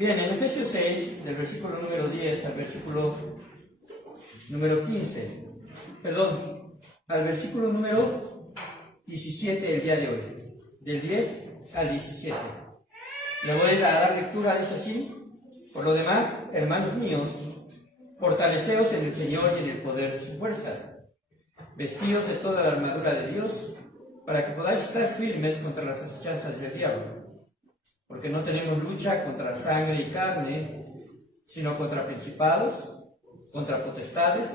Bien, en Efesios 6, del versículo número 10 al versículo número 15, al versículo número 17 el día de hoy, del 10 al 17. Le voy a dar lectura, es así. Por lo demás, hermanos míos, fortaleceos en el Señor y en el poder de su fuerza. Vestíos de toda la armadura de Dios, para que podáis estar firmes contra las asechanzas del diablo. Porque no tenemos lucha contra sangre y carne, sino contra principados, contra potestades,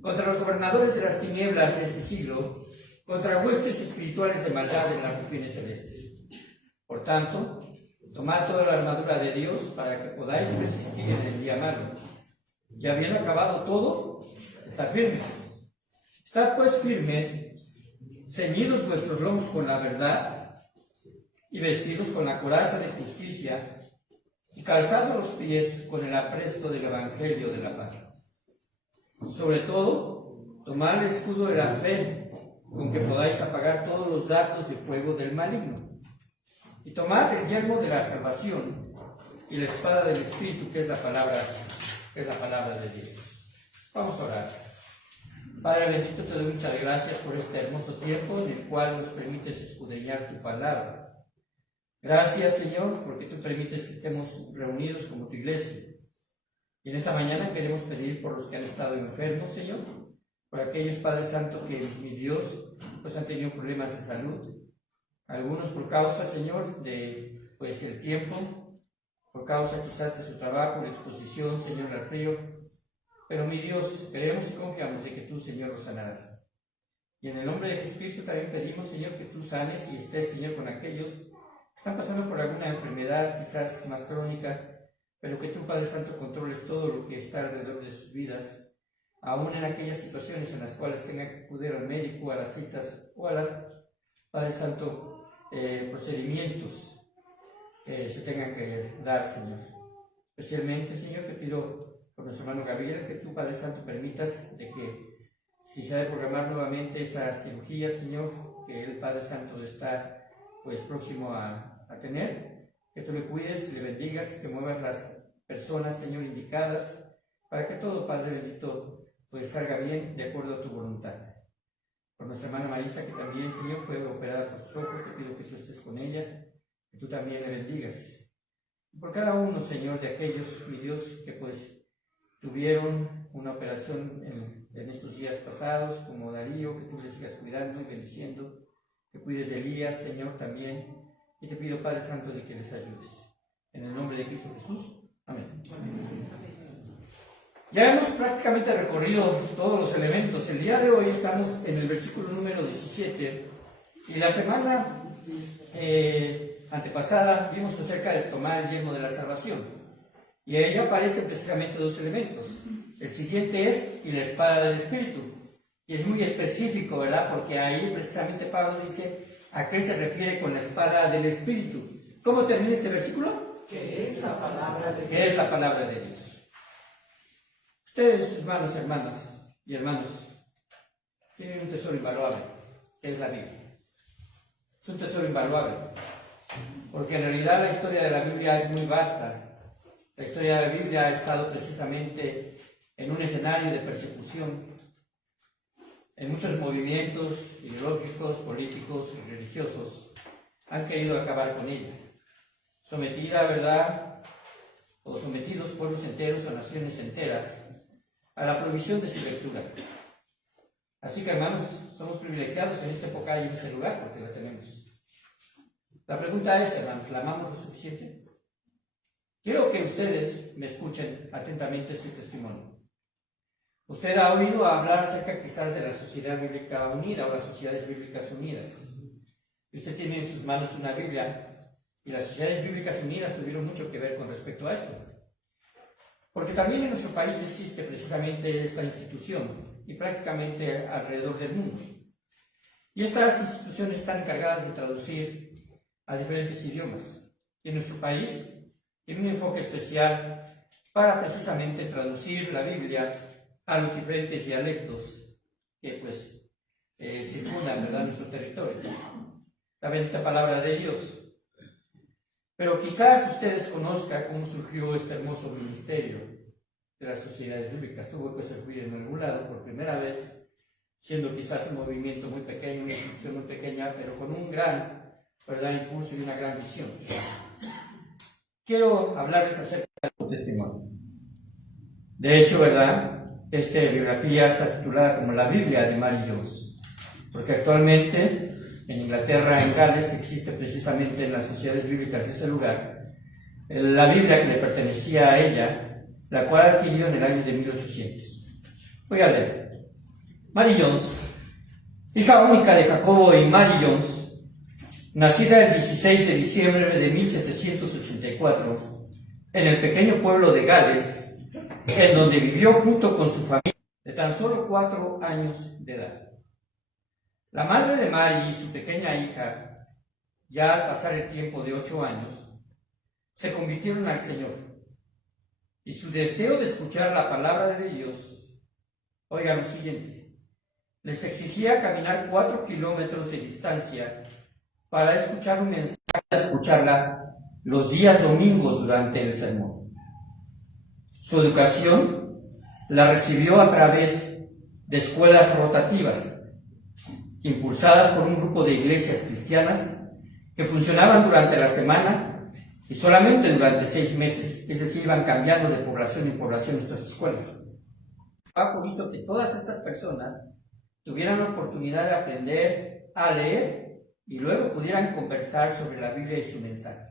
contra los gobernadores de las tinieblas de este siglo, contra huestes espirituales de maldad en las regiones celestes. Por tanto, tomad toda la armadura de Dios para que podáis resistir en el día malo. Y habiendo acabado todo, estad firmes. Estad pues firmes, ceñidos vuestros lomos con la verdad, y vestidos con la coraza de justicia, y calzados los pies con el apresto del Evangelio de la paz. Sobre todo, tomad el escudo de la fe, con que podáis apagar todos los dardos de fuego del maligno. Y tomad el yelmo de la salvación, y la espada del Espíritu, que es la palabra de Dios. Vamos a orar. Padre bendito, te doy muchas gracias por este hermoso tiempo en el cual nos permites escudriñar tu palabra. Gracias, Señor, porque tú permites que estemos reunidos como tu iglesia. Y en esta mañana queremos pedir por los que han estado enfermos, Señor, por aquellos, Padre Santo, que, mi Dios, pues han tenido problemas de salud. Algunos por causa, Señor, de el tiempo, por causa quizás de su trabajo, la exposición, Señor, al frío. Pero, mi Dios, creemos y confiamos de que tú, Señor, los sanarás. Y en el nombre de Jesucristo también pedimos, Señor, que tú sanes y estés, Señor, con aquellos están pasando por alguna enfermedad quizás más crónica, pero que tú, Padre Santo, controles todo lo que está alrededor de sus vidas, aún en aquellas situaciones en las cuales tengan que acudir al médico, a las citas o a las, Padre Santo, procedimientos que se tengan que dar, Señor. Especialmente, Señor, te pido por nuestro hermano Gabriel que tú, Padre Santo, permitas de que si se ha de programar nuevamente esta cirugía, Señor, que el Padre Santo está próximo a tener, que tú le cuides, le bendigas, que muevas las personas, Señor, indicadas, para que todo, Padre bendito, salga bien de acuerdo a tu voluntad. Por nuestra hermana Marisa, que también, Señor, fue operada por sus ojos, te pido que tú estés con ella, que tú también le bendigas. Y por cada uno, Señor, de aquellos, mi Dios, que tuvieron una operación en estos días pasados, como Darío, que tú le sigas cuidando y bendiciendo, que cuides de Elías, Señor, también, y te pido, Padre Santo, de que les ayudes. En el nombre de Cristo Jesús. Amén. Ya hemos prácticamente recorrido todos los elementos. El día de hoy estamos en el versículo número 17, y la semana antepasada vimos acerca de tomar el yelmo de la salvación. Y ahí aparecen precisamente dos elementos. El siguiente es, y la espada del Espíritu. Y es muy específico, ¿verdad? Porque ahí precisamente Pablo dice a qué se refiere con la espada del Espíritu. ¿Cómo termina este versículo? Que es la palabra de Dios. Que es la palabra de Dios. Ustedes, hermanos, hermanas y hermanos, tienen un tesoro invaluable, que es la Biblia. Es un tesoro invaluable, porque en realidad la historia de la Biblia es muy vasta. La historia de la Biblia ha estado precisamente en un escenario de persecución, en muchos movimientos ideológicos, políticos y religiosos han querido acabar con ella. Sometida, ¿verdad? O sometidos pueblos enteros o naciones enteras a la prohibición de su lectura. Así que, hermanos, somos privilegiados en esta época y en este lugar porque la tenemos. La pregunta es, hermanos, ¿la amamos lo suficiente? Quiero que ustedes me escuchen atentamente este testimonio. Usted ha oído hablar acerca quizás de la Sociedad Bíblica Unida o las Sociedades Bíblicas Unidas. Usted tiene en sus manos una Biblia y las Sociedades Bíblicas Unidas tuvieron mucho que ver con respecto a esto. Porque también en nuestro país existe precisamente esta institución y prácticamente alrededor del mundo. Y estas instituciones están encargadas de traducir a diferentes idiomas. Y en nuestro país tiene un enfoque especial para precisamente traducir la Biblia a los diferentes dialectos que circundan, ¿verdad?, nuestro territorio. La bendita palabra de Dios. Pero quizás ustedes conozcan cómo surgió este hermoso ministerio de las sociedades bíblicas. Tuvo que surgir en algún lado por primera vez, siendo quizás un movimiento muy pequeño, una institución muy pequeña, pero con un gran, ¿verdad?, impulso y una gran visión. Quiero hablarles acerca del testimonio. De hecho, ¿verdad?, esta bibliografía está titulada como la Biblia de Mary Jones, porque actualmente en Inglaterra, en Gales, existe precisamente en las sociedades bíblicas de ese lugar la Biblia que le pertenecía a ella, la cual adquirió en el año de 1800. Voy a leer. Mary Jones, hija única de Jacobo y Mary Jones, nacida el 16 de diciembre de 1784 en el pequeño pueblo de Gales, en donde vivió junto con su familia de tan solo 4 años de edad. La madre de Mary y su pequeña hija, ya al pasar el tiempo de 8 años, se convirtieron al Señor, y su deseo de escuchar la palabra de Dios, oigan lo siguiente, les exigía caminar 4 kilómetros de distancia para escuchar un mensaje, escucharla los días domingos durante el sermón. Su educación la recibió a través de escuelas rotativas, impulsadas por un grupo de iglesias cristianas que funcionaban durante la semana y solamente durante 6 meses, es decir, iban cambiando de población en población estas escuelas. Por hizo que todas estas personas tuvieran la oportunidad de aprender a leer y luego pudieran conversar sobre la Biblia y su mensaje.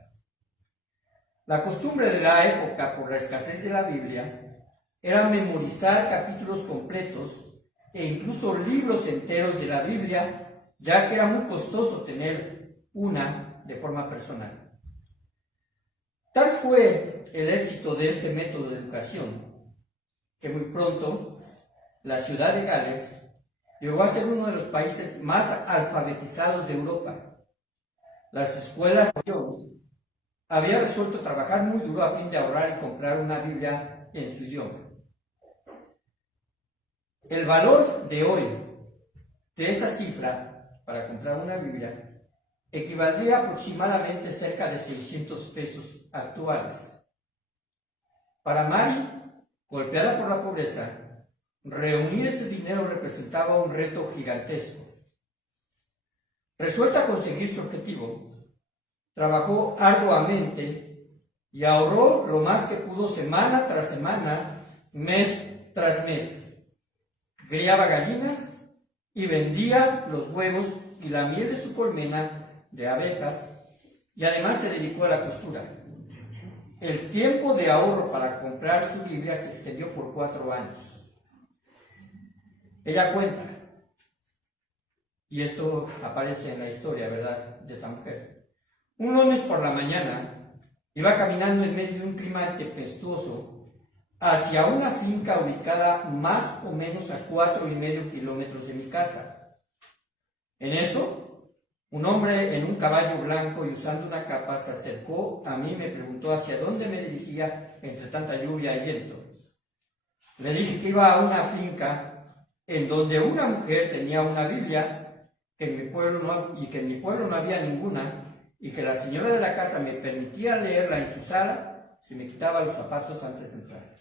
La costumbre de la época, por la escasez de la Biblia, era memorizar capítulos completos e incluso libros enteros de la Biblia, ya que era muy costoso tener una de forma personal. Tal fue el éxito de este método de educación, que muy pronto la ciudad de Gales llegó a ser uno de los países más alfabetizados de Europa. Las escuelas de Jones había resuelto trabajar muy duro a fin de ahorrar y comprar una Biblia en su idioma. El valor de hoy de esa cifra para comprar una Biblia equivaldría aproximadamente cerca de 600 pesos actuales. Para Mary, golpeada por la pobreza, reunir ese dinero representaba un reto gigantesco. Resuelta a conseguir su objetivo, trabajó arduamente y ahorró lo más que pudo semana tras semana, mes tras mes. Criaba gallinas y vendía los huevos y la miel de su colmena de abejas, y además se dedicó a la costura. El tiempo de ahorro para comprar su Biblia se extendió por 4 años. Ella cuenta, y esto aparece en la historia, ¿verdad?, de esta mujer. Un lunes por la mañana iba caminando en medio de un clima tempestuoso hacia una finca ubicada más o menos a 4,5 kilómetros de mi casa. En eso, un hombre en un caballo blanco y usando una capa se acercó a mí y me preguntó hacia dónde me dirigía entre tanta lluvia y viento. Le dije que iba a una finca en donde una mujer tenía una Biblia, que en mi pueblo no había ninguna, y que la señora de la casa me permitía leerla en su sala si me quitaba los zapatos antes de entrar.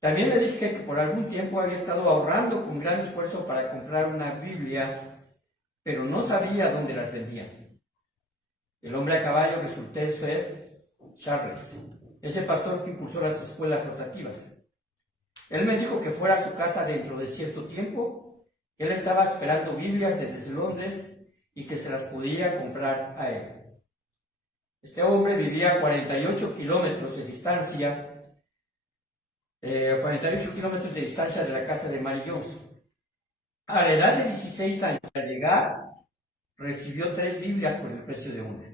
También le dije que por algún tiempo había estado ahorrando con gran esfuerzo para comprar una Biblia, pero no sabía dónde las vendían. El hombre a caballo resultó ser Charles, ese pastor que impulsó las escuelas rotativas. Él me dijo que fuera a su casa dentro de cierto tiempo, que él estaba esperando Biblias desde Londres y que se las podía comprar a él. Este hombre vivía a 48 kilómetros de distancia de la casa de Mary Jones. A la edad de 16 años, al llegar, recibió 3 Biblias por el precio de una.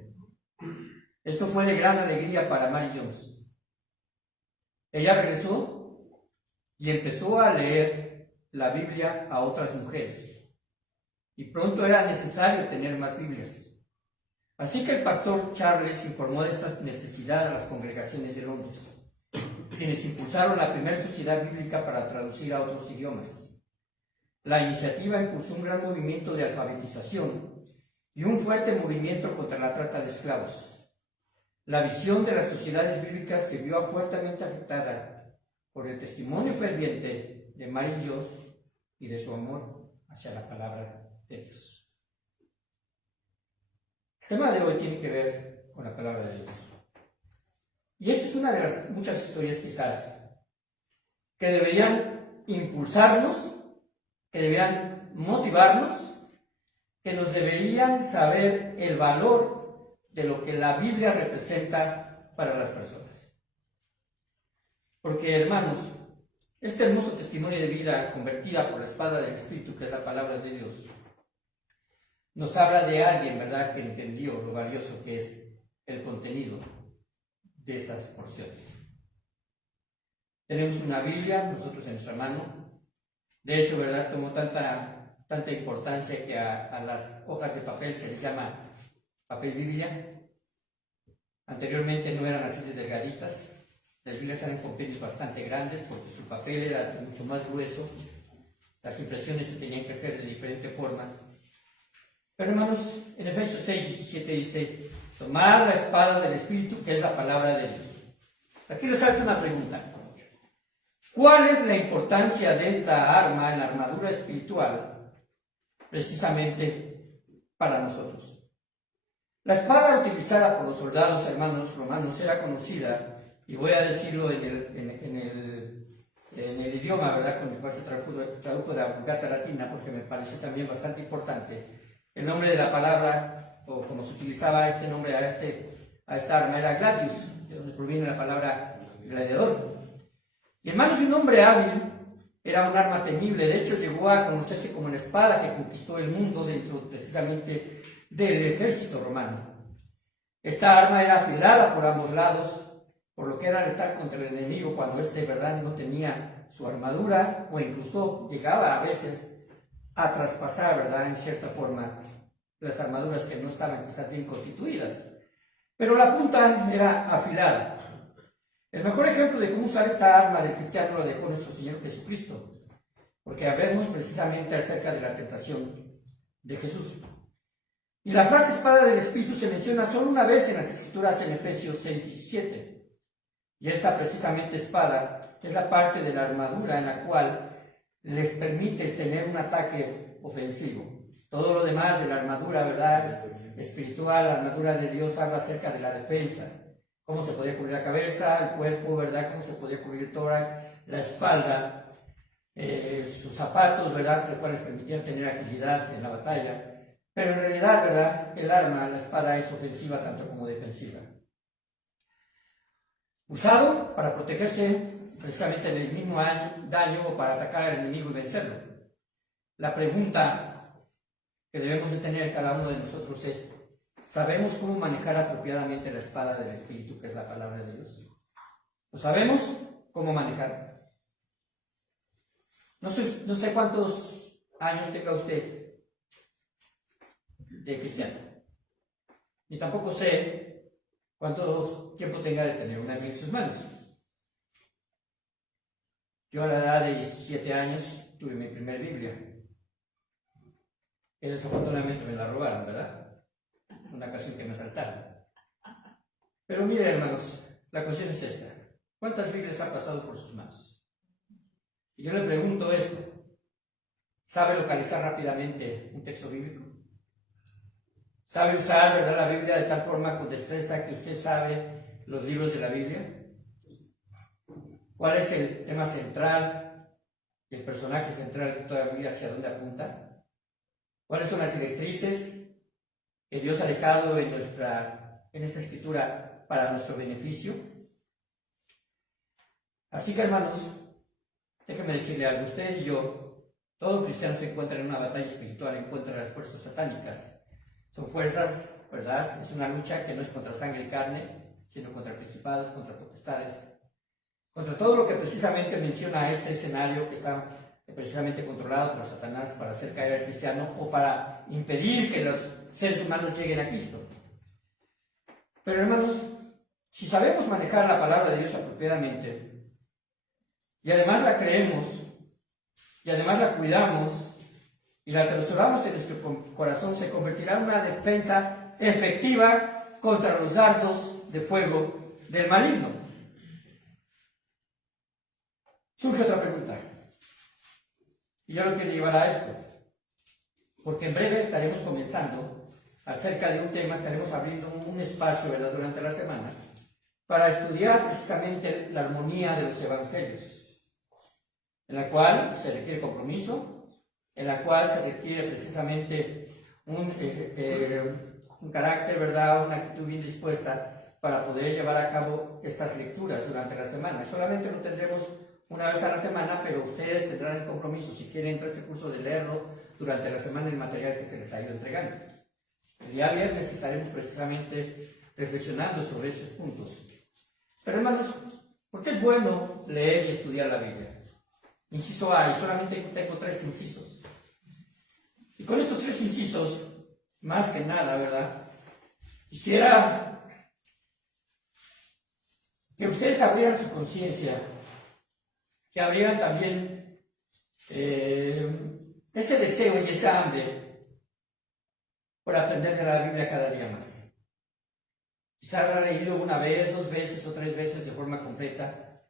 Esto fue de gran alegría para Mary Jones. Ella regresó y empezó a leer la Biblia a otras mujeres. Y pronto era necesario tener más Biblias. Así que el pastor Charles informó de esta necesidad a las congregaciones de Londres, quienes impulsaron la primera sociedad bíblica para traducir a otros idiomas. La iniciativa impulsó un gran movimiento de alfabetización y un fuerte movimiento contra la trata de esclavos. la visión de las sociedades bíblicas se vio fuertemente afectada por el testimonio ferviente de Mary George y de su amor hacia la palabra de Dios. El tema de hoy tiene que ver con la palabra de Dios. Y esta es una de las muchas historias quizás que deberían impulsarnos, que deberían motivarnos, que nos deberían saber el valor de lo que la Biblia representa para las personas. Porque, hermanos, este hermoso testimonio de vida convertida por la espada del Espíritu, que es la palabra de Dios, nos habla de alguien, ¿verdad?, que entendió lo valioso que es el contenido de estas porciones. Tenemos una Biblia, nosotros en nuestra mano. De hecho, ¿verdad?, tomó tanta importancia que a las hojas de papel se les llama papel Biblia. Anteriormente no eran así de delgaditas. Las Biblias eran compendios bastante grandes porque su papel era mucho más grueso. Las impresiones se tenían que hacer de diferente forma. Pero, hermanos, en Efesios 6:17 dice: tomad la espada del Espíritu, que es la palabra de Dios. Aquí les hago una pregunta. ¿Cuál es la importancia de esta arma en la armadura espiritual precisamente para nosotros? La espada utilizada por los soldados hermanos romanos era conocida, y voy a decirlo en el idioma, ¿verdad?, con el cual se tradujo de la Vulgata Latina, porque me parece también bastante importante. El nombre de la palabra, o como se utilizaba este nombre a esta arma, era gladius, de donde proviene la palabra gladiador. Y, hermanos, un hombre hábil era un arma temible. De hecho, llegó a conocerse como la espada que conquistó el mundo dentro precisamente del ejército romano. Esta arma era afilada por ambos lados, por lo que era letal contra el enemigo cuando ¿verdad?, no tenía su armadura, o incluso llegaba a veces a traspasar, ¿verdad?, en cierta forma, las armaduras que no estaban quizás bien constituidas. Pero la punta era afilada. El mejor ejemplo de cómo usar esta arma del cristiano lo dejó nuestro Señor Jesucristo, porque hablemos precisamente acerca de la tentación de Jesús. Y la frase espada del Espíritu se menciona solo una vez en las Escrituras, en Efesios 6:17. Y esta precisamente espada es la parte de la armadura en la cual les permite tener un ataque ofensivo. Todo lo demás de la armadura, ¿verdad?, espiritual, la armadura de Dios, habla acerca de la defensa. Cómo se podía cubrir la cabeza, el cuerpo, ¿verdad?, cómo se podía cubrir el tórax, la espalda, sus zapatos, ¿verdad?, los cuales permitían tener agilidad en la batalla. Pero en realidad, ¿verdad?, el arma, la espada, es ofensiva tanto como defensiva. Usado para protegerse precisamente del mismo daño o para atacar al enemigo y vencerlo. La pregunta que debemos de tener cada uno de nosotros es: ¿sabemos cómo manejar apropiadamente la espada del Espíritu, que es la palabra de Dios? ¿Lo sabemos cómo manejar? No sé cuántos años tenga usted de cristiano, ni tampoco sé cuánto tiempo tenga de tener una Biblia en sus manos. Yo a la edad de 17 años tuve mi primera Biblia, que desafortunadamente me la robaron, ¿verdad? Una ocasión que me asaltaron. Pero mire, hermanos, la cuestión es esta: ¿cuántas Biblias han pasado por sus manos? Y yo le pregunto esto: ¿sabe localizar rápidamente un texto bíblico? ¿Sabe usar, ¿verdad?, la Biblia de tal forma con destreza que usted sabe los libros de la Biblia? ¿Cuál es el tema central, el personaje central de toda la Biblia, hacia dónde apunta? ¿Cuáles son las directrices que Dios ha dejado en esta escritura para nuestro beneficio? Así que, hermanos, déjenme decirle algo: usted y yo, todo cristiano se encuentra en una batalla espiritual en contra de las fuerzas satánicas. Son fuerzas, ¿verdad? Es una lucha que no es contra sangre y carne, sino contra principados, contra potestades, contra todo lo que precisamente menciona este escenario que está precisamente controlado por Satanás para hacer caer al cristiano o para impedir que los seres humanos lleguen a Cristo. Pero, hermanos, si sabemos manejar la palabra de Dios apropiadamente, y además la creemos, y además la cuidamos, y la atesoramos en nuestro corazón, se convertirá en una defensa efectiva contra los dardos de fuego del maligno. Surge otra pregunta, y yo lo quiero llevar a esto, porque en breve estaremos comenzando acerca de un tema, estaremos abriendo un espacio, ¿verdad?, durante la semana, para estudiar precisamente la armonía de los evangelios, en la cual se requiere compromiso, en la cual se requiere precisamente un carácter, ¿verdad?, una actitud bien dispuesta para poder llevar a cabo estas lecturas durante la semana. Solamente lo tendremos una vez a la semana, pero ustedes tendrán el compromiso, si quieren entrar a este curso, de leerlo durante la semana, el material que se les ha ido entregando. El día viernes estaremos precisamente reflexionando sobre esos puntos. Pero hermanos, ¿por qué es bueno leer y estudiar la Biblia? Inciso A, y solamente tengo 3 incisos. Y con estos 3 incisos, más que nada, ¿verdad?, quisiera que ustedes abrieran su conciencia, que abrieran también ese deseo y esa hambre por aprender de la Biblia cada día más. Quizás la ha leído una vez, 2 veces o 3 veces de forma completa,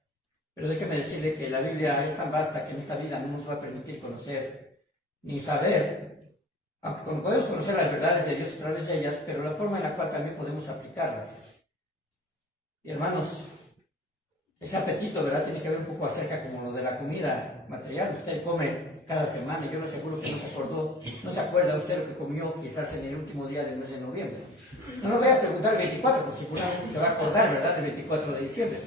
pero déjeme decirle que la Biblia es tan vasta que en esta vida no nos va a permitir conocer ni saber, aunque podemos conocer las verdades de Dios a través de ellas, pero la forma en la cual también podemos aplicarlas. Y hermanos, ese apetito, ¿verdad?, tiene que ver un poco acerca como lo de la comida material. Usted come cada semana, yo le aseguro que no se acuerda usted lo que comió quizás en el último día del mes de noviembre. No lo voy a preguntar el 24, porque seguramente se va a acordar, ¿verdad?, del 24 de diciembre.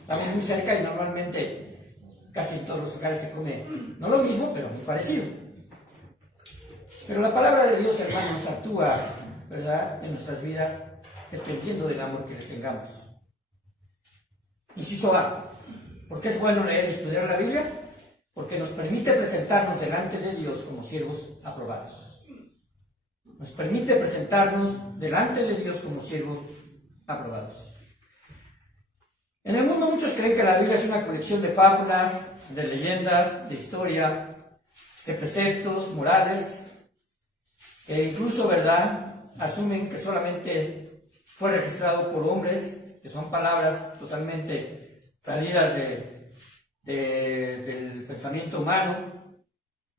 Estamos muy cerca y normalmente casi en todos los hogares se come, no lo mismo, pero muy parecido. Pero la palabra de Dios, hermanos, actúa, ¿verdad?, en nuestras vidas, dependiendo del amor que le tengamos. Inciso A, ¿por qué es bueno leer y estudiar la Biblia? Porque nos permite presentarnos delante de Dios como siervos aprobados. Nos permite presentarnos delante de Dios como siervos aprobados. En el mundo muchos creen que la Biblia es una colección de fábulas, de leyendas, de historia, de preceptos morales, e incluso, ¿verdad?, asumen que solamente fue registrado por hombres, que son palabras totalmente salidas del pensamiento humano.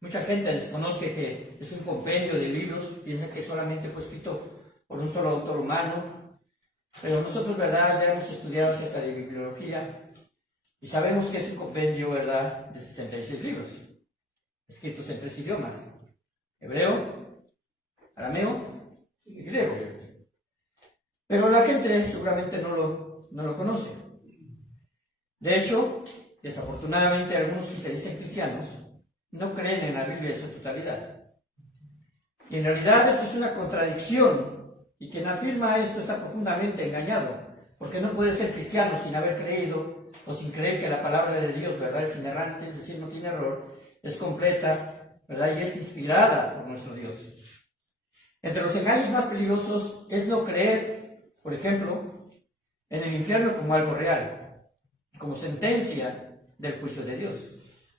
Mucha gente desconoce que es un compendio de libros, piensa que solamente fue escrito por un solo autor humano, pero nosotros, ¿verdad?, ya hemos estudiado acerca de bibliología y sabemos que es un compendio, ¿verdad?, de 66 libros, escritos en 3 idiomas, hebreo, arameo y griego. Pero la gente seguramente no lo conoce. De hecho, desafortunadamente, algunos que se dicen cristianos no creen en la Biblia en su totalidad. Y en realidad esto es una contradicción, y quien afirma esto está profundamente engañado, porque no puede ser cristiano sin haber creído o sin creer que la palabra de Dios, ¿verdad?, es inerrante, es decir, no tiene error, es completa, ¿verdad?, y es inspirada por nuestro Dios. Entre los engaños más peligrosos es no creer, por ejemplo, en el infierno como algo real, como sentencia del juicio de Dios.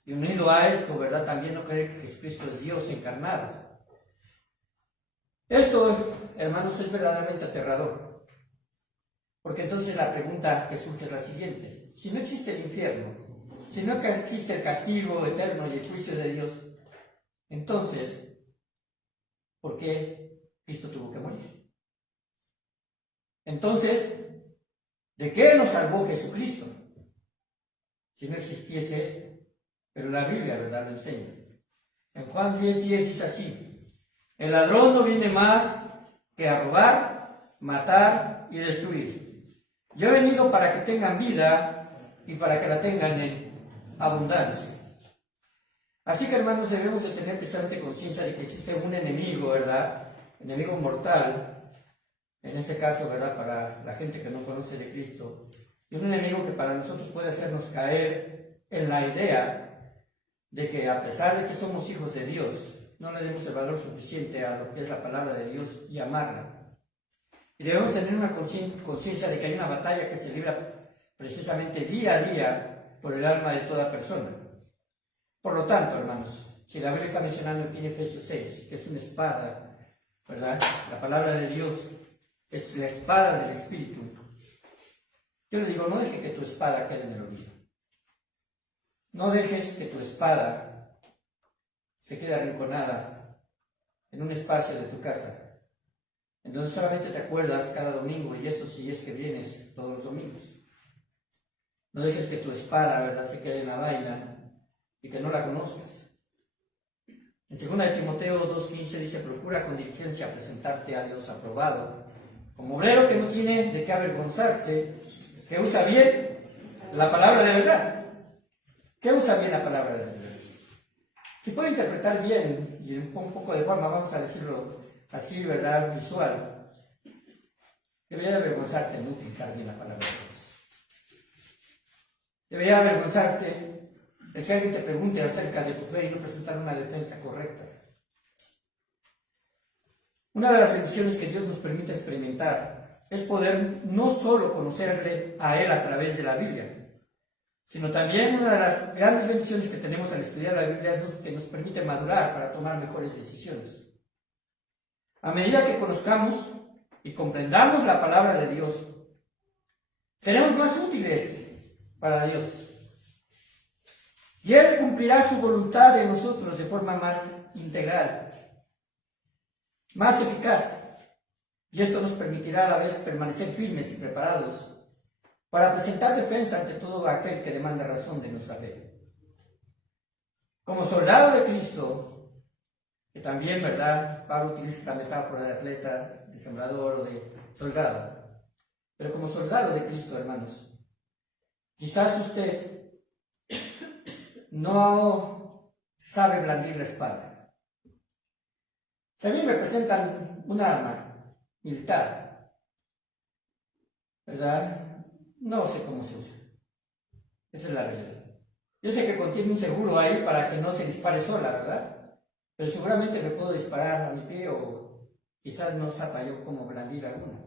Y unido a esto, ¿verdad?, también no creer que Jesucristo es Dios encarnado. Esto, hermanos, es verdaderamente aterrador. Porque entonces la pregunta que surge es la siguiente: si no existe el infierno, si no existe el castigo eterno y el juicio de Dios, entonces, ¿por qué Cristo tuvo que morir? Entonces, ¿de qué nos salvó Jesucristo si no existiese esto? Pero la Biblia, ¿verdad?, lo enseña. En Juan 10:10 dice así: el ladrón no viene más que a robar, matar y destruir. Yo he venido para que tengan vida y para que la tengan en abundancia. Así que, hermanos, debemos de tener precisamente conciencia de que existe un enemigo, ¿verdad?, enemigo mortal, en este caso, ¿verdad?, para la gente que no conoce de Cristo, y un enemigo que para nosotros puede hacernos caer en la idea de que, a pesar de que somos hijos de Dios, no le demos el valor suficiente a lo que es la palabra de Dios y amarla. Y debemos tener una conciencia de que hay una batalla que se libra precisamente día a día por el alma de toda persona. Por lo tanto, hermanos, si la Biblia está mencionando aquí en Efesios 6, que es una espada, ¿verdad?, la palabra de Dios, es la espada del Espíritu. Yo le digo, no dejes que tu espada quede en el olvido. No dejes que tu espada se quede arrinconada en un espacio de tu casa, en donde solamente te acuerdas cada domingo, y eso sí es que vienes todos los domingos. No dejes que tu espada, ¿verdad?, se quede en la vaina y que no la conozcas. En 2 Timoteo 2:15 dice, procura con diligencia presentarte a Dios aprobado, como obrero que no tiene de qué avergonzarse, que usa bien la palabra de verdad. ¿Qué usa bien la palabra de verdad? Se puede interpretar bien, y en un poco de forma, vamos a decirlo así, ¿verdad?, visual. Debería avergonzarte en utilizar bien la palabra de Dios. Debería avergonzarte el que alguien te pregunte acerca de tu fe y no presentar una defensa correcta. Una de las bendiciones que Dios nos permite experimentar es poder no solo conocerle a Él a través de la Biblia, sino también una de las grandes bendiciones que tenemos al estudiar la Biblia es que nos permite madurar para tomar mejores decisiones. A medida que conozcamos y comprendamos la palabra de Dios, seremos más útiles para Dios. Y Él cumplirá su voluntad en nosotros de forma más integral, más eficaz. Y esto nos permitirá a la vez permanecer firmes y preparados para presentar defensa ante todo aquel que demanda razón de nuestra fe. Como soldado de Cristo, que también, ¿verdad?, Pablo utiliza esta metáfora de atleta, de sembrador o de soldado. Pero como soldado de Cristo, hermanos, quizás usted no sabe blandir la espada. Si a mí me presentan un arma militar, ¿verdad?, no sé cómo se usa. Esa es la realidad. Yo sé que contiene un seguro ahí para que no se dispare sola, ¿verdad? Pero seguramente me puedo disparar a mi pie o quizás no sepa yo cómo blandir alguna.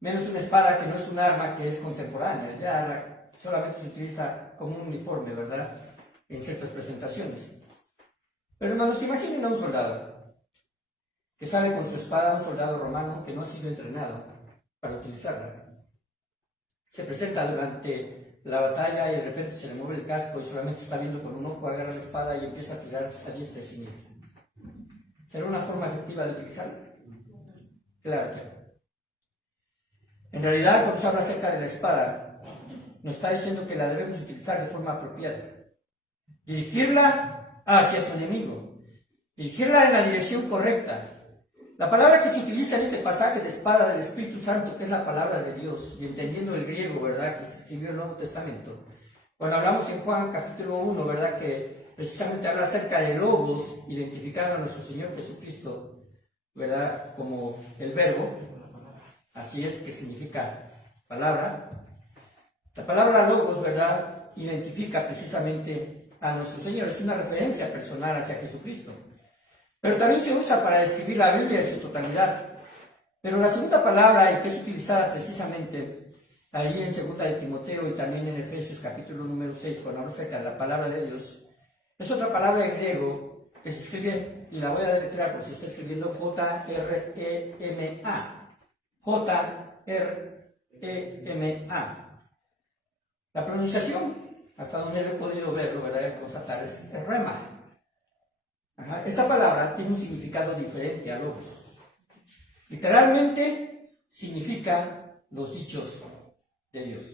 Menos una espada que no es un arma que es contemporánea, ya solamente se utiliza como un uniforme, ¿verdad?, en ciertas presentaciones. Pero hermanos, imaginen a un soldado que sale con su espada, un soldado romano que no ha sido entrenado para utilizarla. Se presenta durante la batalla y de repente se le mueve el casco y solamente está viendo con un ojo, agarra la espada y empieza a tirar a diestra y siniestra. ¿Será una forma efectiva de utilizarla? Claro que no. En realidad, cuando se habla acerca de la espada, nos está diciendo que la debemos utilizar de forma apropiada. Dirigirla hacia su enemigo. Dirigirla en la dirección correcta. La palabra que se utiliza en este pasaje de espada del Espíritu Santo, que es la palabra de Dios, y entendiendo el griego, ¿verdad?, que se escribió en el Nuevo Testamento. Cuando hablamos en Juan capítulo 1, ¿verdad?, que precisamente habla acerca de logos, identificando a nuestro Señor Jesucristo, ¿verdad?, como el verbo. Así es que significa palabra. La palabra logos, ¿verdad?, identifica precisamente a nuestro Señor. Es una referencia personal hacia Jesucristo. Pero también se usa para describir la Biblia en su totalidad. Pero la segunda palabra, y que es utilizada precisamente ahí en 2 Timoteo y también en Efesios capítulo número 6, cuando habla acerca de la palabra de Dios, es otra palabra en griego que se escribe, y la voy a deletrear por si está escribiendo, J-R-E-M-A. J-R-E-M-A. La pronunciación, hasta donde he podido verlo, ¿verdad?, constatar, es rema. Esta palabra tiene un significado diferente a logos. Literalmente significa los dichos de Dios.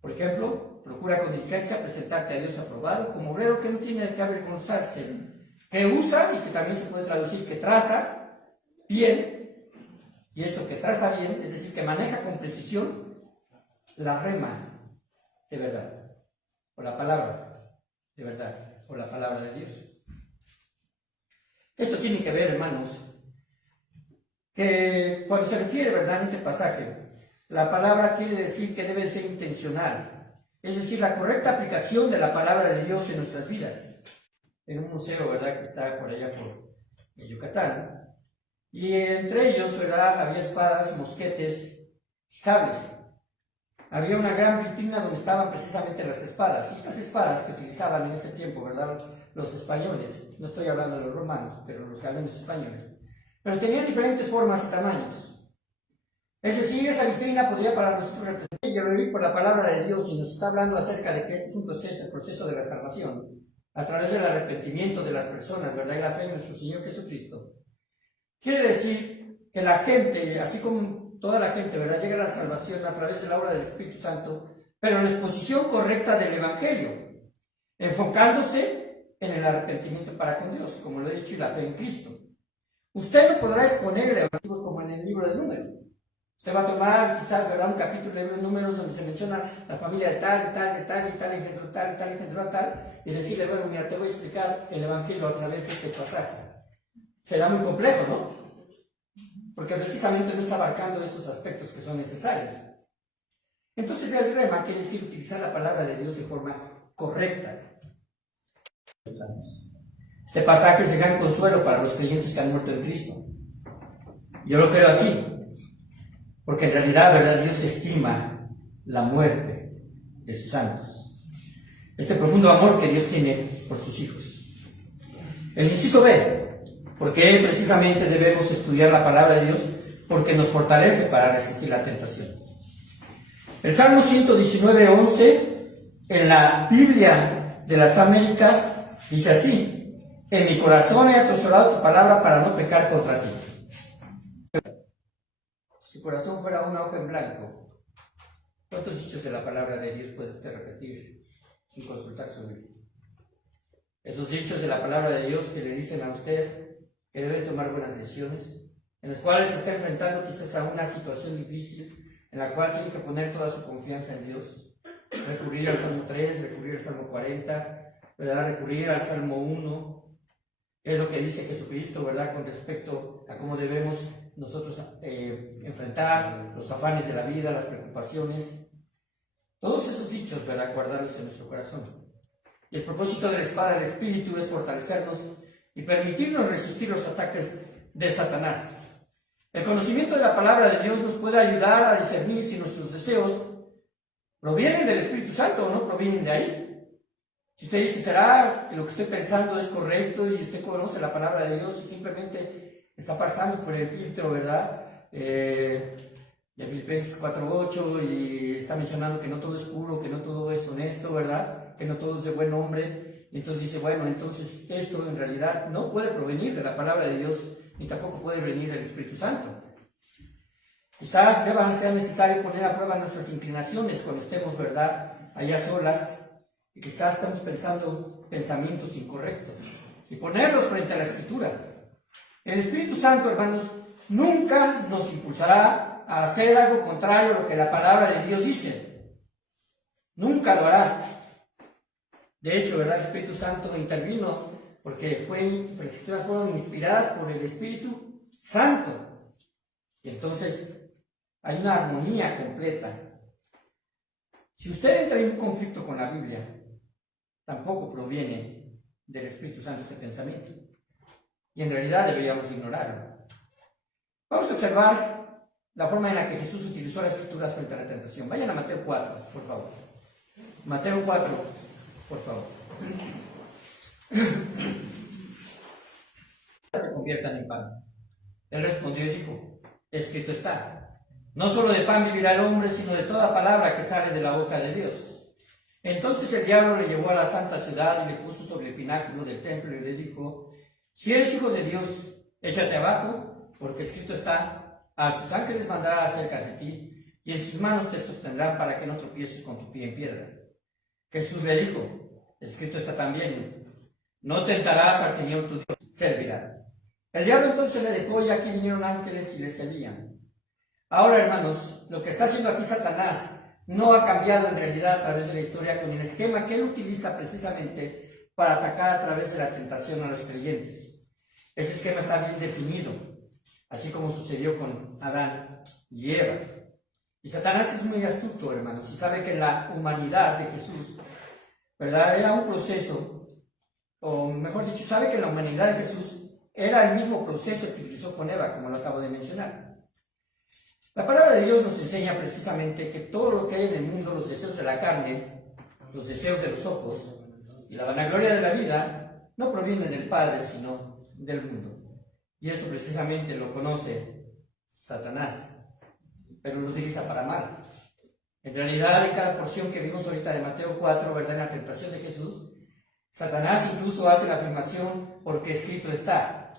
Por ejemplo, procura con diligencia presentarte a Dios aprobado, como obrero que no tiene que avergonzarse, que usa, y que también se puede traducir, que traza bien, y esto que traza bien, es decir, que maneja con precisión la rema de verdad, o la palabra de verdad, o la palabra de Dios. Esto tiene que ver, hermanos, que cuando se refiere, ¿verdad?, en este pasaje, la palabra quiere decir que debe ser intencional, es decir, la correcta aplicación de la palabra de Dios en nuestras vidas. En un museo, ¿verdad?, que está por allá por Yucatán, y entre ellos, ¿verdad?, había espadas, mosquetes, sables. Había una gran vitrina donde estaban precisamente las espadas. Y estas espadas que utilizaban en ese tiempo, ¿verdad?, los españoles, no estoy hablando de los romanos, pero los galenos españoles, pero tenían diferentes formas y tamaños. Es decir, esa vitrina podría para nosotros representar y revivir por la palabra de Dios, y nos está hablando acerca de que este es un proceso, el proceso de la salvación, a través del arrepentimiento de las personas, ¿verdad? Y la fe en nuestro Señor Jesucristo. Quiere decir que la gente, así como toda la gente, ¿verdad?, llega a la salvación a través de la obra del Espíritu Santo, pero en la exposición correcta del Evangelio, enfocándose en el arrepentimiento para con Dios, como lo he dicho, y la fe en Cristo. Usted no podrá exponer evangelismos como en el libro de Números. Usted va a tomar quizás, ¿verdad?, un capítulo del libro de Números donde se menciona la familia de tal, y tal, y tal, y tal, engendró tal, y tal, engendró tal, y decirle, bueno, mira, te voy a explicar el Evangelio a través de este pasaje. Será muy complejo, ¿no? Porque precisamente no está abarcando esos aspectos que son necesarios. Entonces el rema quiere decir utilizar la palabra de Dios de forma correcta. Este pasaje es de gran consuelo para los creyentes que han muerto en Cristo. Yo lo creo así, porque en realidad, ¿verdad?, Dios estima la muerte de sus santos. Este profundo amor que Dios tiene por sus hijos. El inciso B, porque precisamente debemos estudiar la palabra de Dios, porque nos fortalece para resistir la tentación. El Salmo 119:11 en la Biblia de las Américas dice así: en mi corazón he atesorado tu palabra para no pecar contra ti. Si su corazón fuera una hoja en blanco, ¿cuántos dichos de la palabra de Dios puede usted repetir sin consultar su Biblia? Esos dichos de la palabra de Dios que le dicen a usted que debe tomar buenas decisiones, en las cuales se está enfrentando quizás a una situación difícil, en la cual tiene que poner toda su confianza en Dios, recurrir al Salmo 3, recurrir al Salmo 40, ¿verdad?, recurrir al Salmo 1, es lo que dice Jesucristo, ¿verdad?, con respecto a cómo debemos nosotros enfrentar los afanes de la vida, las preocupaciones, todos esos dichos, ¿verdad?, guardarlos en nuestro corazón. Y el propósito de la espada del Espíritu es fortalecernos y permitirnos resistir los ataques de Satanás. El conocimiento de la palabra de Dios nos puede ayudar a discernir si nuestros deseos provienen del Espíritu Santo o no provienen de ahí. Si usted dice, ¿será que lo que estoy pensando es correcto? Y usted conoce la palabra de Dios y simplemente está pasando por el filtro, ¿verdad?, de Filipenses 4:8, y está mencionando que no todo es puro, que no todo es honesto, ¿verdad?, que no todo es de buen hombre. Y entonces dice, bueno, entonces esto en realidad no puede provenir de la palabra de Dios, ni tampoco puede venir del Espíritu Santo. Quizás sea necesario poner a prueba nuestras inclinaciones cuando estemos, ¿verdad?, allá solas, y quizás estamos pensando pensamientos incorrectos, y ponerlos frente a la Escritura. El Espíritu Santo, hermanos, nunca nos impulsará a hacer algo contrario a lo que la palabra de Dios dice. Nunca lo hará. De hecho, ¿verdad?, el Espíritu Santo intervino porque las Escrituras fueron inspiradas por el Espíritu Santo. Y entonces hay una armonía completa. Si usted entra en un conflicto con la Biblia, tampoco proviene del Espíritu Santo ese pensamiento. Y en realidad deberíamos ignorarlo. Vamos a observar la forma en la que Jesús utilizó las Escrituras frente a la tentación. Vayan a Mateo 4, por favor. Mateo 4, por favor. Se conviertan en pan. Él respondió y dijo, escrito está, no solo de pan vivirá el hombre, sino de toda palabra que sale de la boca de Dios. Entonces el diablo le llevó a la santa ciudad y le puso sobre el pináculo del templo y le dijo, si eres hijo de Dios, échate abajo, porque escrito está, a sus ángeles mandará acerca de ti, y en sus manos te sostendrán para que no tropieces con tu pie en piedra. Jesús le dijo, escrito está también, no tentarás al Señor tu Dios, servirás. El diablo entonces le dejó y aquí vinieron ángeles y le servían. Ahora, hermanos, lo que está haciendo aquí Satanás no ha cambiado en realidad a través de la historia con el esquema que él utiliza precisamente para atacar a través de la tentación a los creyentes. Ese esquema está bien definido, así como sucedió con Adán y Eva. Y Satanás es muy astuto, hermanos, y sabe que en la humanidad de Jesús, ¿verdad?, era un proceso, o mejor dicho, sabe que en la humanidad de Jesús era el mismo proceso que utilizó con Eva, como lo acabo de mencionar. La palabra de Dios nos enseña precisamente que todo lo que hay en el mundo, los deseos de la carne, los deseos de los ojos y la vanagloria de la vida, no provienen del Padre, sino del mundo. Y esto precisamente lo conoce Satanás. pero lo utiliza para mal. En realidad, en cada porción que vimos ahorita de Mateo 4, ¿verdad? En la tentación de Jesús, Satanás incluso hace la afirmación porque escrito está.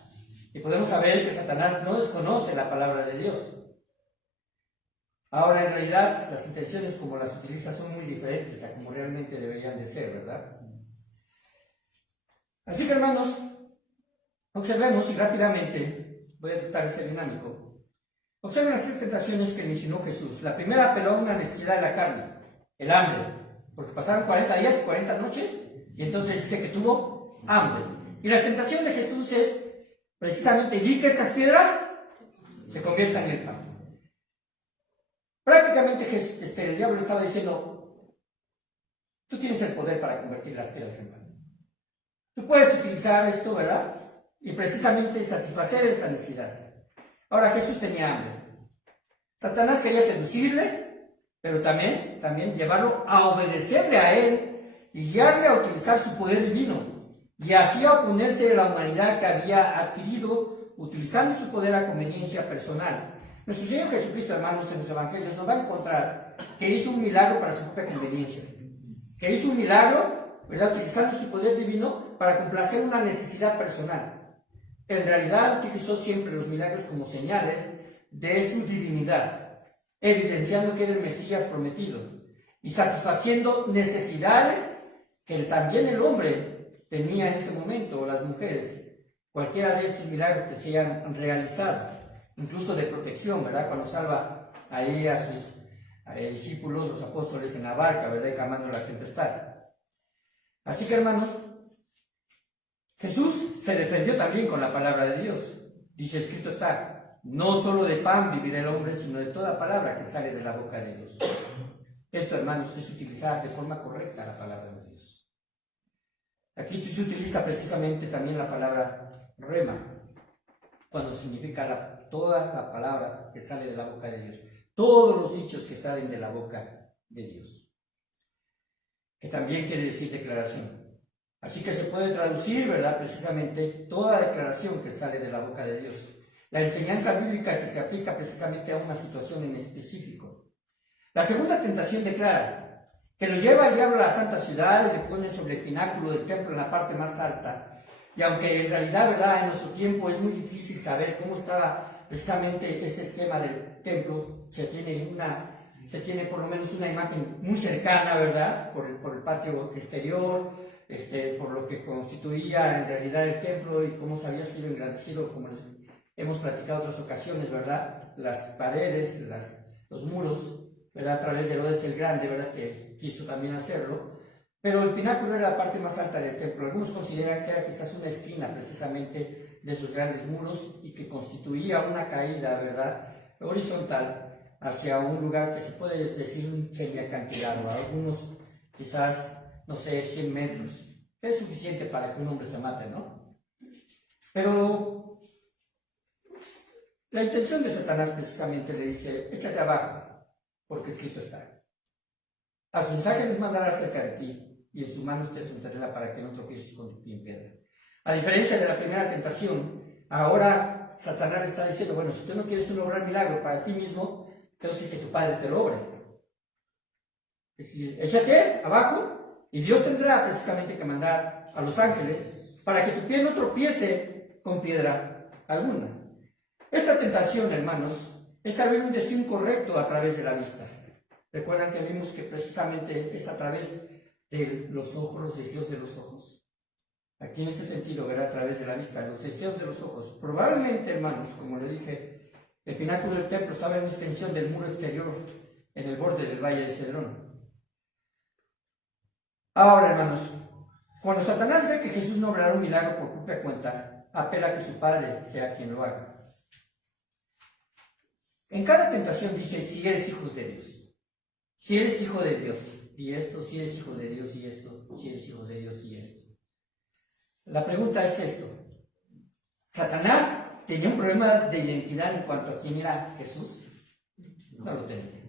Y podemos saber que Satanás no desconoce la palabra de Dios. Ahora, en realidad, las intenciones como las utiliza son muy diferentes a como realmente deberían de ser, ¿verdad? Así que, hermanos, observemos y rápidamente, voy a tratar de ser dinámico. Observen las tres tentaciones que mencionó Jesús. La primera apeló a una necesidad de la carne, el hambre, porque pasaron 40 días y 40 noches, y entonces dice que tuvo hambre. Y la tentación de Jesús es precisamente, di que estas piedras se conviertan en el pan. Prácticamente el diablo estaba diciendo, tú tienes el poder para convertir las piedras en pan. Tú puedes utilizar esto, ¿verdad? Y precisamente satisfacer esa necesidad. Ahora Jesús tenía hambre. Satanás quería seducirle, pero también llevarlo a obedecerle a él y guiarle a utilizar su poder divino y así a oponerse a la humanidad que había adquirido utilizando su poder a conveniencia personal. Nuestro Señor Jesucristo, hermanos, en los evangelios nos va a encontrar que hizo un milagro para su propia conveniencia, que hizo un milagro, ¿verdad?, utilizando su poder divino para complacer una necesidad personal. En realidad utilizó siempre los milagros como señales de su divinidad, evidenciando que era el Mesías prometido y satisfaciendo necesidades que también el hombre tenía en ese momento, o las mujeres, cualquiera de estos milagros que se hayan realizado, incluso de protección, ¿verdad? Cuando salva ahí a sus discípulos, los apóstoles en la barca, ¿verdad?, y calmando la tempestad. Así que, hermanos, Jesús se defendió también con la palabra de Dios. Dice, escrito está, no solo de pan vivirá el hombre, sino de toda palabra que sale de la boca de Dios. Esto, hermanos, es utilizar de forma correcta la palabra de Dios. Aquí se utiliza precisamente también la palabra rema, cuando significa toda la palabra que sale de la boca de Dios. Todos los dichos que salen de la boca de Dios. Que también quiere decir declaración. Así que se puede traducir, ¿verdad?, precisamente toda declaración que sale de la boca de Dios. La enseñanza bíblica que se aplica precisamente a una situación en específico. La segunda tentación declara que lo lleva el diablo a la santa ciudad y le pone sobre el pináculo del templo en la parte más alta. Y aunque en realidad, ¿verdad?, en nuestro tiempo es muy difícil saber cómo estaba precisamente ese esquema del templo, se tiene por lo menos una imagen muy cercana, ¿verdad?, por el patio exterior, por lo que constituía en realidad el templo y cómo se había sido engrandecido, como les hemos platicado en otras ocasiones, ¿verdad?, las paredes, los muros, ¿verdad?, a través de Herodes el Grande, ¿verdad?, que quiso también hacerlo. Pero el pináculo era la parte más alta del templo. Algunos consideran que era quizás una esquina precisamente de esos grandes muros y que constituía una caída, ¿verdad?, horizontal hacia un lugar que se puede decir un semiacantilado, algunos quizás, no sé, 100 metros, que es suficiente para que un hombre se mate, ¿no? Pero la intención de Satanás precisamente le dice, échate abajo, porque escrito está. A sus ángeles mandará cerca de ti, y en sus manos te soltará para que no tropieces con tu pie en piedra. A diferencia de la primera tentación, ahora Satanás le está diciendo, bueno, si tú no quieres un obrar milagro para ti mismo, entonces que tu Padre te lo obre. Es decir, échate abajo, y Dios tendrá precisamente que mandar a los ángeles para que tu pie no tropiece con piedra alguna. Esta tentación, hermanos, es abrir un deseo incorrecto a través de la vista. Recuerdan que vimos que precisamente es a través de los ojos, los deseos de los ojos. Aquí en este sentido, verá a través de la vista, los deseos de los ojos. Probablemente, hermanos, como le dije, el pináculo del templo estaba en una extensión del muro exterior, en el borde del valle de Cedrón. Ahora, hermanos, cuando Satanás ve que Jesús no obrará un milagro por propia cuenta, apela a que su Padre sea quien lo haga. En cada tentación dice, si eres hijo de Dios. Si eres hijo de Dios, y esto, si eres hijo de Dios, y esto, si eres hijo de Dios, y esto. La pregunta es esto. ¿Satanás tenía un problema de identidad en cuanto a quién era Jesús? No lo tenía.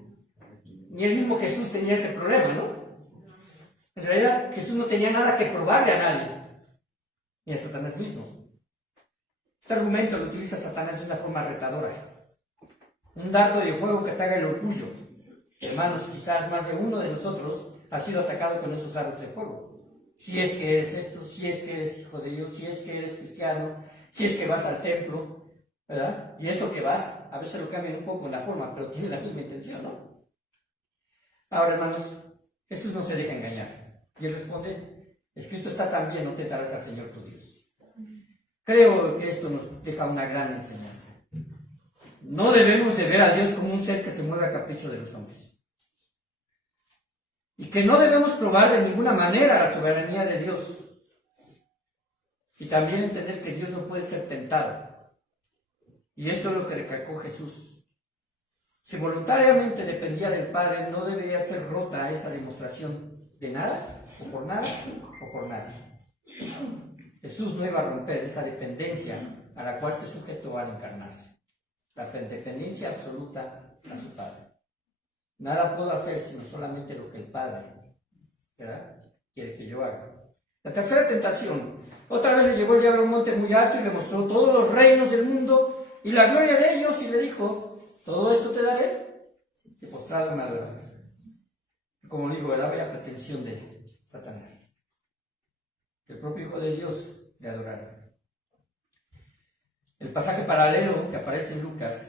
Ni el mismo Jesús tenía ese problema, ¿no? En realidad, Jesús no tenía nada que probarle a nadie, ni a Satanás mismo. Este argumento lo utiliza Satanás de una forma retadora. un dardo de fuego que ataca el orgullo. Hermanos, quizás más de uno de nosotros ha sido atacado con esos dardos de fuego. Si es que eres esto, si es que eres hijo de Dios, si es que eres cristiano, si es que vas al templo, ¿verdad? Y eso que vas, a veces lo cambian un poco en la forma, pero tiene la misma intención, ¿no? Ahora, hermanos, Jesús no se deja engañar. Y él responde, escrito está también, no tentarás al Señor tu Dios. Creo que esto nos deja una gran enseñanza. No debemos de ver a Dios como un ser que se mueve a capricho de los hombres. Y que no debemos probar de ninguna manera la soberanía de Dios. Y también entender que Dios no puede ser tentado. Y esto es lo que recalcó Jesús. Si voluntariamente dependía del Padre, no debería ser rota esa demostración de nada, o por nada, o por nadie. Jesús no iba a romper esa dependencia a la cual se sujetó al encarnarse. La dependencia absoluta a su Padre. Nada puedo hacer sino solamente lo que el Padre, ¿verdad?, quiere que yo haga. La tercera tentación. Otra vez le llevó el diablo a un monte muy alto y le mostró todos los reinos del mundo y la gloria de ellos y le dijo, todo esto te daré si postrado me adorarás. Como digo, era la pretensión de Satanás. Que el propio Hijo de Dios le adorara. El pasaje paralelo que aparece en Lucas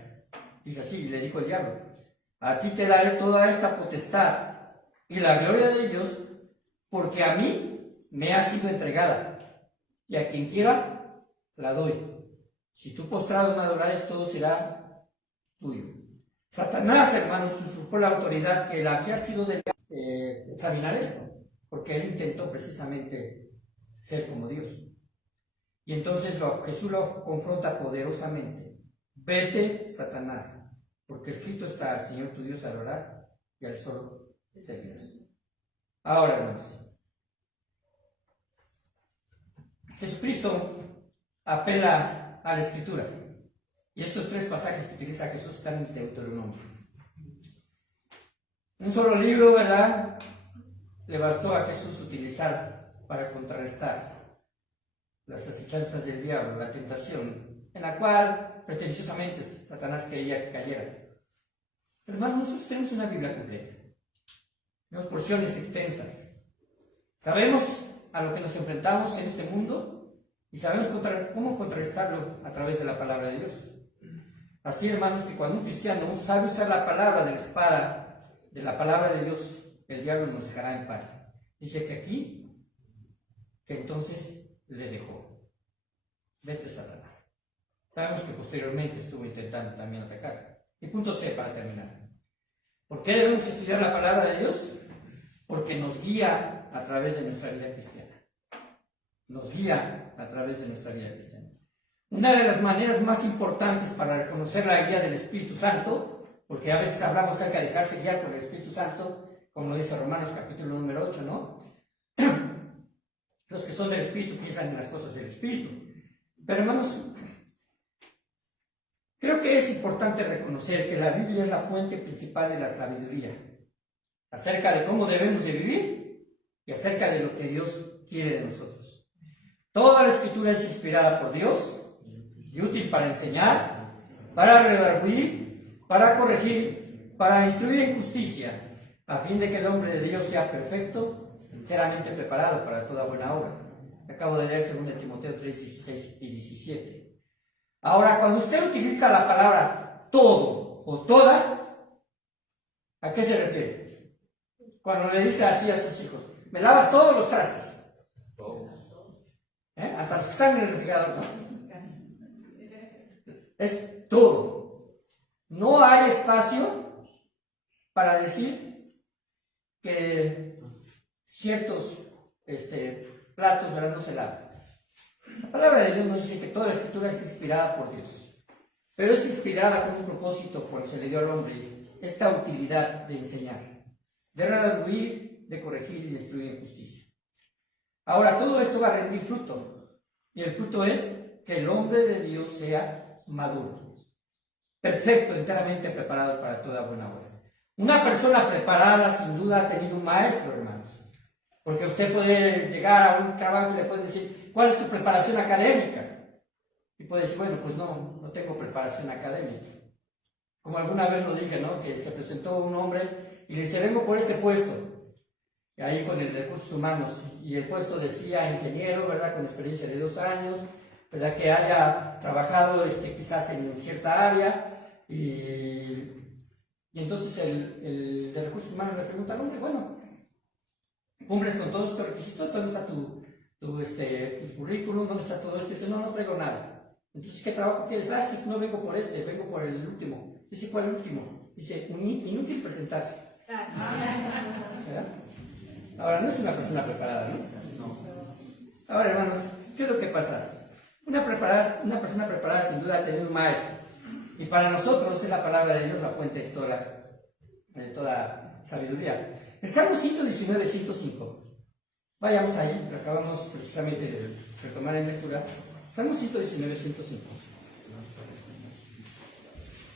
dice así, le dijo el diablo, a ti te daré toda esta potestad y la gloria de Dios, porque a mí me ha sido entregada, y a quien quiera la doy. Si tú postrado me adorares, todo será tuyo. Satanás, hermanos, usurpó la autoridad que le había sido de examinar esto, porque él intentó precisamente ser como Dios. Y entonces Jesús lo confronta poderosamente. Vete, Satanás, porque escrito está, al Señor tu Dios adorarás y al solo servirás. Ahora, hermanos, Jesucristo apela a la Escritura. Y estos tres pasajes que utiliza Jesús están en Deuteronomio. Un solo libro, ¿verdad?, le bastó a Jesús utilizar para contrarrestar las asechanzas del diablo, la tentación, en la cual pretenciosamente Satanás quería que cayera. Pero hermanos, nosotros tenemos una Biblia completa. Tenemos porciones extensas. Sabemos a lo que nos enfrentamos en este mundo y sabemos cómo contrarrestarlo a través de la palabra de Dios. Así, hermanos, que cuando un cristiano sabe usar la palabra de la espada, de la palabra de Dios, el diablo nos dejará en paz. Dice que aquí, que entonces le dejó. Vete, Satanás. Sabemos que posteriormente estuvo intentando también atacar. Y punto C para terminar. ¿Por qué debemos estudiar la palabra de Dios? Porque nos guía a través de nuestra vida cristiana. Nos guía a través de nuestra vida cristiana. Una de las maneras más importantes para reconocer la guía del Espíritu Santo, porque a veces hablamos acerca de dejarse guiar por el Espíritu Santo, como lo dice Romanos capítulo número 8, ¿no? Los que son del Espíritu piensan en las cosas del Espíritu. Pero hermanos, creo que es importante reconocer que la Biblia es la fuente principal de la sabiduría, acerca de cómo debemos de vivir y acerca de lo que Dios quiere de nosotros. Toda la Escritura es inspirada por Dios y útil para enseñar, para redarguir, para corregir, para instruir en justicia, a fin de que el hombre de Dios sea perfecto, enteramente preparado para toda buena obra. Acabo de leer 2 Timoteo 3, 16 y 17. Ahora, cuando usted utiliza la palabra todo o toda, ¿a qué se refiere? Cuando le dice así a sus hijos, me lavas todos los trastes. Hasta los que están en el refrigerador, ¿no? Es todo. No hay espacio para decir que ciertos platos, ¿verdad?, no se lavan. La palabra de Dios nos dice que toda la Escritura es inspirada por Dios, pero es inspirada con un propósito cuando se le dio al hombre esta utilidad de enseñar, de redarguir, de corregir y de instruir en justicia. Ahora, todo esto va a rendir fruto, y el fruto es que el hombre de Dios sea maduro, perfecto, enteramente preparado para toda buena obra. Una persona preparada sin duda ha tenido un maestro, hermanos, porque usted puede llegar a un trabajo y le pueden decir, ¿cuál es tu preparación académica? Y puede decir, bueno, pues no tengo preparación académica. como alguna vez lo dije, ¿no? Que se presentó un hombre y le dice, vengo por este puesto, ahí con el de recursos humanos, y el puesto decía ingeniero, ¿verdad? Con experiencia de 2 años, ¿verdad? Que haya trabajado quizás en cierta área, y entonces el de recursos humanos le pregunta al hombre, bueno, cumples con todos estos requisitos, ¿dónde está tu currículum? ¿Dónde está todo esto? Dice, no, no traigo nada. Entonces, ¿qué trabajo quieres? Ah, es que no vengo por vengo por el último. Dice, ¿cuál último? Dice, inútil presentarse. ¿Verdad? Ahora, no es una persona preparada, ¿no? Ahora, hermanos, ¿qué es lo que pasa? Una persona preparada sin duda tiene un maestro. Y para nosotros es la palabra de Dios la fuente de toda sabiduría. El Salmo 119, 105. Vayamos ahí, lo acabamos precisamente de retomar en lectura. Salmo 119, 105.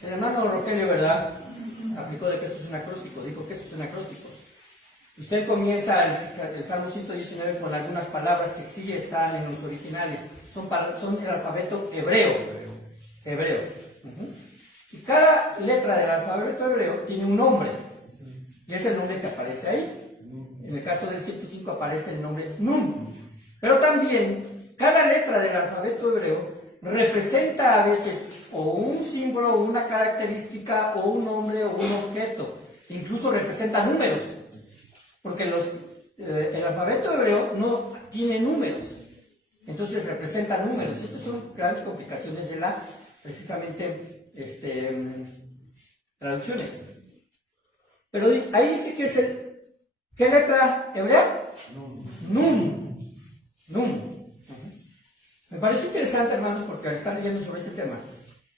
El hermano Rogelio, ¿verdad? Aplicó de que esto es un acróstico, dijo que esto es un acróstico. Usted comienza el Salmo 119 con algunas palabras que sí están en los originales, son el alfabeto hebreo. Y cada letra del alfabeto hebreo tiene un nombre, y es el nombre que aparece ahí. En el caso del 105 aparece el nombre Nun. Pero también cada letra del alfabeto hebreo representa a veces o un símbolo, o una característica, o un nombre, o un objeto. Incluso representa números, porque el alfabeto hebreo no tiene números, entonces representa números. Estas son grandes complicaciones de precisamente, traducciones. Pero ahí dice que es ¿qué letra hebrea? Nun. Me parece interesante, hermanos, porque al estar leyendo sobre este tema,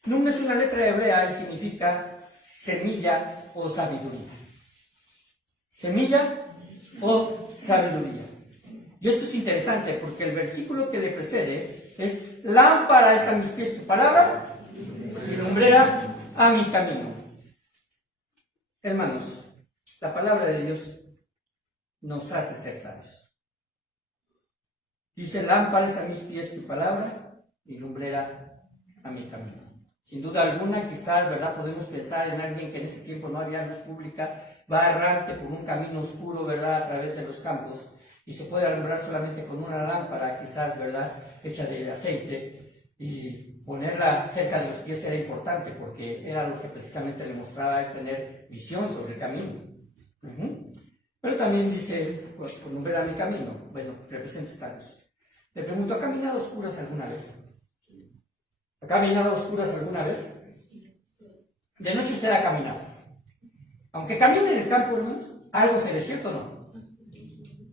Nun es una letra hebrea y significa semilla o sabiduría. Semilla o sabiduría. Y esto es interesante porque el versículo que le precede es: lámpara es a mis pies tu palabra y lumbrera a mi camino. Hermanos, la palabra de Dios nos hace ser sabios. Dice: lámpara es a mis pies tu palabra y lumbrera a mi camino. Sin duda alguna, quizás, ¿verdad?, podemos pensar en alguien que en ese tiempo no había luz pública, va errante por un camino oscuro, ¿verdad?, a través de los campos, y se puede alumbrar solamente con una lámpara, quizás, ¿verdad?, hecha de aceite, y ponerla cerca de los pies era importante, porque era lo que precisamente le mostraba tener visión sobre el camino. Pero también dice, pues, por lumbrera mi camino, bueno, representa esta luz. Le pregunto, ¿ha caminado a oscuras alguna vez? ¿Ha caminado a oscuras alguna vez? De noche usted ha caminado. Aunque camine en el campo, hermanos, algo se ve, ¿cierto o no?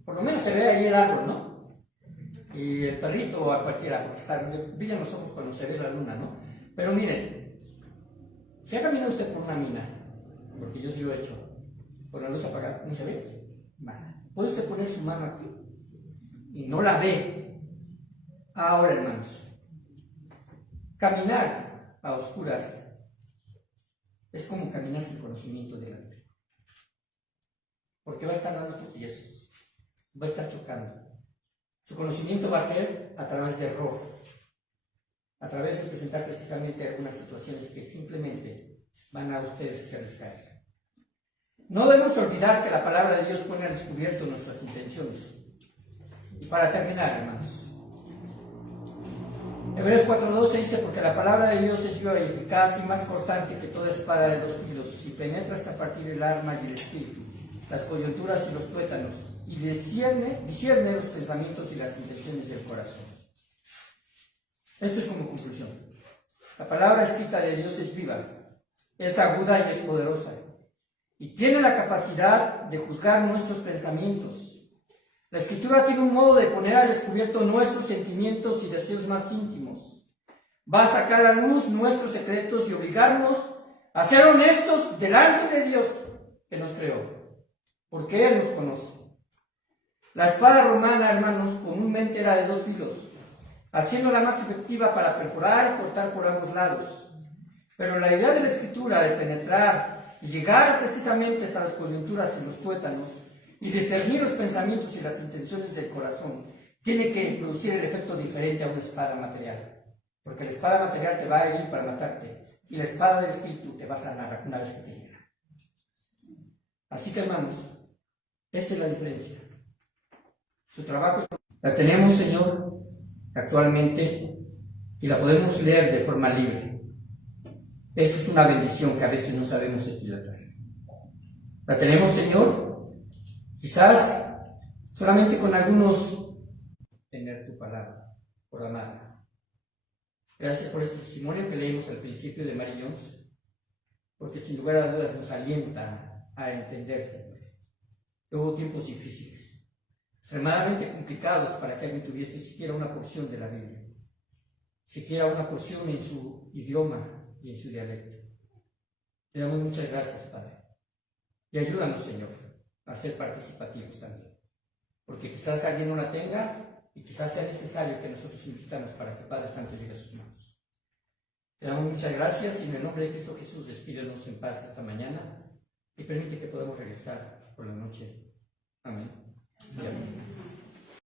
Por lo menos se ve ahí el árbol, ¿no? Y el perrito o a cualquiera, porque brillan los ojos cuando se ve la luna, ¿no? Pero miren, si ha caminado usted por una mina, porque yo sí lo he hecho, con la luz apagada, ¿no se ve? Nada. Puede usted poner su mano aquí y no la ve. Ahora, hermanos, caminar a oscuras es como caminar sin conocimiento de la Biblia, porque va a estar dando tropiezos, va a estar chocando. Su conocimiento va a ser a través de error, a través de presentar precisamente algunas situaciones que simplemente van a ustedes hacerles caer. No debemos olvidar que la palabra de Dios pone al descubierto nuestras intenciones. Y para terminar, hermanos, Hebreos 4:12 dice: porque la palabra de Dios es viva y eficaz y más cortante que toda espada de 2 filos, y penetra hasta partir el alma y el espíritu, las coyunturas y los tuétanos, y discierne los pensamientos y las intenciones del corazón. Esto es como conclusión. La palabra escrita de Dios es viva, es aguda y es poderosa, y tiene la capacidad de juzgar nuestros pensamientos. La Escritura tiene un modo de poner al descubierto nuestros sentimientos y deseos más íntimos. Va a sacar a luz nuestros secretos y obligarnos a ser honestos delante de Dios que nos creó, porque Él nos conoce. La espada romana, hermanos, comúnmente era de 2 filos, haciéndola más efectiva para perforar y cortar por ambos lados. Pero la idea de la Escritura de penetrar y llegar precisamente hasta las coyunturas y los tuétanos y discernir los pensamientos y las intenciones del corazón tiene que producir el efecto diferente a una espada material, porque la espada material te va a herir para matarte, y la espada del Espíritu te va a sanar una vez que te llega. Así que, hermanos, esa es la diferencia. Su trabajo la tenemos, Señor, actualmente, y la podemos leer de forma libre. Esa es una bendición que a veces no sabemos equilibrar. La tenemos, Señor, quizás solamente con algunos tener tu palabra, por amarla. Gracias por este testimonio que leímos al principio de Mary Jones, porque sin lugar a dudas nos alienta a entender, Señor, que hubo tiempos difíciles, extremadamente complicados para que alguien tuviese siquiera una porción de la Biblia, siquiera una porción en su idioma y en su dialecto. Le damos muchas gracias, Padre, y ayúdanos, Señor, a ser participativos también, porque quizás alguien no la tenga y quizás sea necesario que nosotros invitamos para que Padre Santo llegue a sus manos. Le damos muchas gracias y en el nombre de Cristo Jesús despídenos en paz esta mañana y permite que podamos regresar por la noche. Amén. Y amén.